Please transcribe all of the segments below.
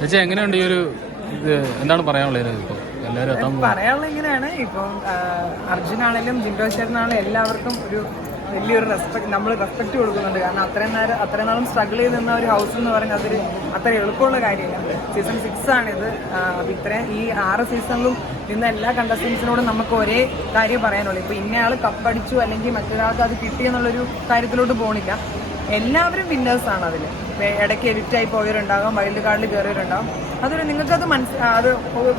ചേച്ചി എങ്ങനെയുണ്ട് ഈ ഒരു ഇത് എന്താണ് പറയാനുള്ളത്? ഇപ്പോൾ എല്ലാവരും പറയാനുള്ള എങ്ങനെയാണ് ഇപ്പം അർജുനാണെങ്കിലും ജിൻഡോ ചേട്ടനാണെങ്കിലും എല്ലാവർക്കും ഒരു വലിയൊരു നമ്മൾ റെസ്പെക്ട് കൊടുക്കുന്നുണ്ട്. കാരണം അത്രയും നാളും സ്ട്രഗിൾ ചെയ്ത് നിന്ന ഒരു ഹൗസ് എന്ന് പറയുന്നത് അതൊരു അത്ര എളുപ്പമുള്ള കാര്യമില്ല. സീസൺ 6 ആണിത്. ഇത്രയും ഈ 6 സീസണിലും നിന്ന എല്ലാ കണ്ടസ്റ്റൻസിനോടും നമുക്ക് ഒരേ കാര്യം പറയാനുള്ളൂ. ഇപ്പോൾ ഇന്നയാൾ കപ്പടിച്ചു അല്ലെങ്കിൽ മറ്റൊരാൾക്ക് അത് കിട്ടിയെന്നുള്ളൊരു കാര്യത്തിലോട്ട് പോണില്ല. എല്ലാവരും വിന്നേഴ്സാണ്. അതിൽ ഇടയ്ക്ക് എഡിറ്റായി പോയവരുണ്ടാകാം, വൈൽഡ് കാർഡിൽ കയറിയവരുണ്ടാകും. അതൊരു നിങ്ങൾക്കത് അത്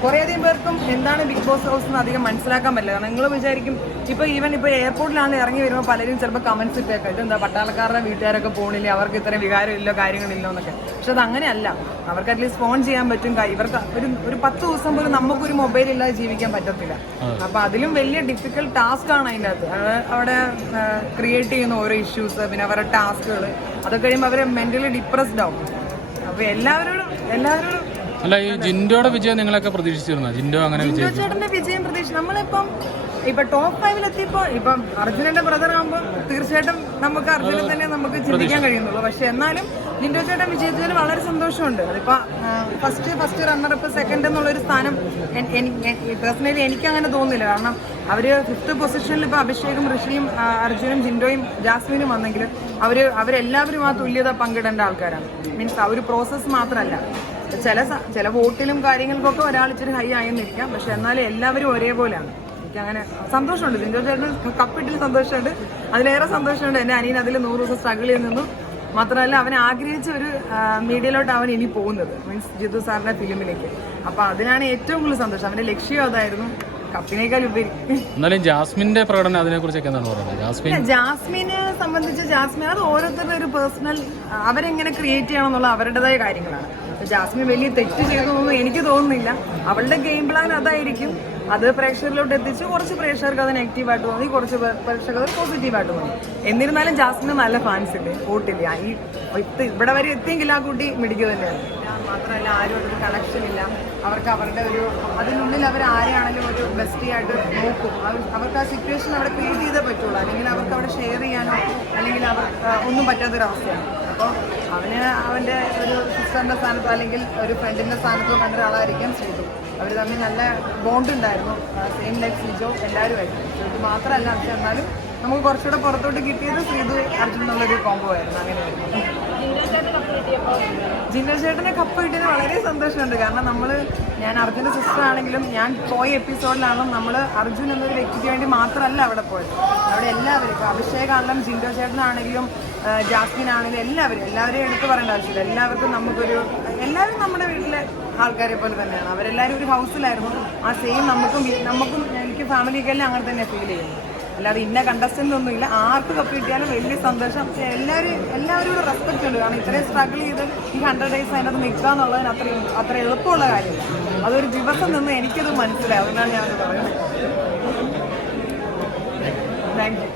കുറേയധികം പേർക്കും എന്താണ് ബിഗ് ബോസ് ഹൗസ് എന്ന് അധികം മനസ്സിലാക്കാൻ പറ്റില്ല. കാരണം നിങ്ങൾ വിചാരിക്കും ഇപ്പോൾ എയർപോർട്ടിലാണ് ഇറങ്ങി വരുമ്പോൾ പലരും ചിലപ്പോൾ കമന്റ്സ് ഇട്ടേക്കാം, ഇതെന്താ പട്ടാളക്കാരുടെ വീട്ടുകാരൊക്കെ പോണില്ലേ, അവർക്ക് ഇത്രയും വികാരമില്ലോ കാര്യങ്ങളില്ലോ എന്നൊക്കെ. പക്ഷെ അത് അങ്ങനെയല്ല. അവർക്ക് അറ്റ്ലീസ്റ്റ് ഫോൺ ചെയ്യാൻ പറ്റും. ഇവർക്ക് ഒരു 10 ദിവസം പോലും നമുക്കൊരു മൊബൈൽ ഇല്ലാതെ ജീവിക്കാൻ പറ്റത്തില്ല. അപ്പൊ അതിലും വലിയ ഡിഫിക്കൽട്ട് ടാസ്ക് ആണ് അതിൻ്റെ അകത്ത്. അവിടെ ക്രിയേറ്റ് ചെയ്യുന്ന ഓരോ ഇഷ്യൂസ്, പിന്നെ അവരുടെ ടാസ്കുകൾ, അതൊക്കെ കഴിയുമ്പോൾ അവരെ മെന്റലി ഡിപ്രസ്ഡ് ആവും. അപ്പൊ എല്ലാവരോടും അല്ല, ഈ ജിൻഡോയുടെ വിജയം നിങ്ങളൊക്കെ പ്രതീക്ഷിച്ചിരുന്നോ? ജിൻഡോ ചേട്ടന്റെ വിജയം പ്രതീക്ഷിച്ചു. നമ്മളിപ്പം ടോപ്പ് 5 എത്തിയപ്പോൾ ഇപ്പം അർജുനന്റെ ബ്രദർ ആകുമ്പോൾ തീർച്ചയായിട്ടും നമുക്ക് അർജുനൻ തന്നെ നമുക്ക് ചിന്തിക്കാൻ കഴിയുന്നുള്ളൂ. പക്ഷെ എന്നാലും ജിൻഡോ ചേട്ടൻ വിജയിച്ചതിൽ വളരെ സന്തോഷമുണ്ട്. അതിപ്പോ ഫസ്റ്റ് റണ്ണറപ്പ്, സെക്കൻഡ് എന്നുള്ളൊരു സ്ഥാനം പേഴ്സണലി എനിക്ക് അങ്ങനെ തോന്നുന്നില്ല. കാരണം അവര് 5th പൊസിഷനിൽ ഇപ്പൊ അഭിഷേകും, ഋഷിയും, അർജുനും, ജിൻഡോയും, ജാസ്മിനും വന്നെങ്കിലും അവരെല്ലാവരും ആ തുല്യത പങ്കിടേണ്ട ആൾക്കാരാണ്. മീൻസ് ആ ഒരു പ്രോസസ്സ് മാത്രമല്ല. ചില വോട്ടിലും കാര്യങ്ങൾക്കൊക്കെ ഒരാൾ ഇച്ചിരി ഹൈ ആയെന്നിരിക്കാം. പക്ഷെ എന്നാലും എല്ലാവരും ഒരേപോലെയാണ്. എനിക്ക് അങ്ങനെ സന്തോഷമുണ്ട്. ജിൻഡോ ചേട്ടൻ കപ്പിട്ടിൽ സന്തോഷമുണ്ട്. അതിലേറെ സന്തോഷമുണ്ട് എൻ്റെ അനിയൻ അതിൽ 100 ദിവസം സ്ട്രഗിൾ ചെയ്ത് നിന്നു. മാത്രമല്ല അവൻ ആഗ്രഹിച്ച ഒരു മീഡിയയിലോട്ട് അവൻ ഇനി പോകുന്നത്, മീൻസ് ജിത്തു സാറിന്റെ ഫിലിമിലേക്ക്. അപ്പൊ അതിനാണ് ഏറ്റവും കൂടുതൽ സന്തോഷം. അവന്റെ ലക്ഷ്യം അതായിരുന്നു, കപ്പിനേക്കാൾ ഉപരി. എന്നാലും ജാസ്മിന്റെ പ്രകടനം അതിനെ കുറിച്ചൊക്കെ എന്താണ് പറയുന്നത്? ജാസ്മിനെ സംബന്ധിച്ച് അത് ഓരോരുത്തരുടെ ഒരു പേഴ്സണൽ, അവരെങ്ങനെ ക്രിയേറ്റ് ചെയ്യണം എന്നുള്ള അവരുടേതായ കാര്യങ്ങളാണ്. ജാസ്മിൻ വലിയ തെറ്റ് ചെയ്തതൊന്നും എനിക്ക് തോന്നുന്നില്ല. അവളുടെ ഗെയിം പ്ലാൻ അതായിരിക്കും. അത് പ്രേക്ഷകരിലോട്ട് എത്തിച്ച് കുറച്ച് പ്രേക്ഷകർക്ക് അത് നെഗറ്റീവായിട്ട് തോന്നി, കുറച്ച് പ്രേക്ഷകർ അത് പോസിറ്റീവായിട്ട് തോന്നി. എന്നിരുന്നാലും ജാസ്മിന് നല്ല ഫാൻസ് ഉണ്ട്, വോട്ടില്ല. ഇവിടെ വരെ എത്തിയെങ്കിൽ ആ കുട്ടി മിടിക്കുക തന്നെയാണ്. മാത്രമല്ല ആരുമായിട്ടൊരു കണക്ഷൻ ഇല്ല. അവർക്ക് അവരുടെ അതിനുള്ളിൽ അവർ ആരെയാണെങ്കിലും ഒരു ബെസ്റ്റി ആയിട്ട് നോക്കും. അവർക്ക് ആ സിറ്റുവേഷൻ അവിടെ ക്രിയേറ്റ് ചെയ്തേ പറ്റുള്ളൂ. അല്ലെങ്കിൽ അവർക്ക് അവിടെ ഷെയർ ചെയ്യാനോ അല്ലെങ്കിൽ അവർക്ക് ഒന്നും പറ്റാത്തൊരവസ്ഥയാണ്. അപ്പോൾ അവൻ്റെ ഒരു സിസ്റ്ററിൻ്റെ സ്ഥാനത്തോ അല്ലെങ്കിൽ ഒരു ഫ്രണ്ടിൻ്റെ സ്ഥാനത്തോ കണ്ട ഒരാളായിരിക്കാം ശ്രീതു. അവർ തമ്മിൽ നല്ല ബോണ്ട് ഉണ്ടായിരുന്നു. സെയിം ലൈഫ് ലിജോ എല്ലാവരുമായിരുന്നു. ഇത് മാത്രമല്ല, പക്ഷെ എന്നാലും നമുക്ക് കുറച്ചുകൂടെ പുറത്തോട്ട് കിട്ടിയത് ശ്രീതു അർജുൻ എന്നുള്ളൊരു കോംബോ ആയിരുന്നു. അങ്ങനെയായിരുന്നു. ജിൻഡോ ചേട്ടനെ കപ്പ് കിട്ടിയത് വളരെ സന്തോഷമുണ്ട്. കാരണം ഞാൻ അർജുൻ്റെ സിസ്റ്റർ ആണെങ്കിലും ഞാൻ പോയ എപ്പിസോഡിലാണെങ്കിലും നമ്മൾ അർജുൻ എന്നൊരു വ്യക്തിക്ക് വേണ്ടി മാത്രമല്ല അവിടെ പോയത്. അവിടെ എല്ലാവരും, ഇപ്പോൾ അഭിഷേക് ആണെങ്കിലും ജിൻഡോ ചേട്ടനാണെങ്കിലും ജാസ്മിൻ ആണെങ്കിലും എല്ലാവരെയും എടുത്തു പറയേണ്ട ആവശ്യമില്ല. എല്ലാവർക്കും എല്ലാവരും നമ്മുടെ വീട്ടിലെ ആൾക്കാരെ പോലെ തന്നെയാണ്. അവരെല്ലാവരും ഒരു ഹൗസിലായിരുന്നു. ആ സെയിം നമുക്കും എനിക്ക് ഫാമിലിക്കെല്ലാം അങ്ങനെ തന്നെ ഫീൽ ചെയ്യുന്നു. അല്ലാതെ ഇന്ന കണ്ടസ്റ്റൻ്റ് ഒന്നുമില്ല. ആർക്ക് കപ്പ് കിട്ടിയാലും വലിയ സന്തോഷം. പക്ഷേ എല്ലാവരും കൂടെ റെസ്പെക്റ്റ് ഉണ്ട്. കാരണം ഇത്രയും സ്ട്രഗിൾ ചെയ്ത് ഈ 100 days അതിനകത്ത് നിൽക്കുക എന്നുള്ളതിന് അത്ര എളുപ്പമുള്ള കാര്യമില്ല. അതൊരു ദിവസം നിന്ന് എനിക്കത് മനസ്സിലായി. അതുകൊണ്ടാണ് ഞാനത് പറയുന്നത്. Thank you.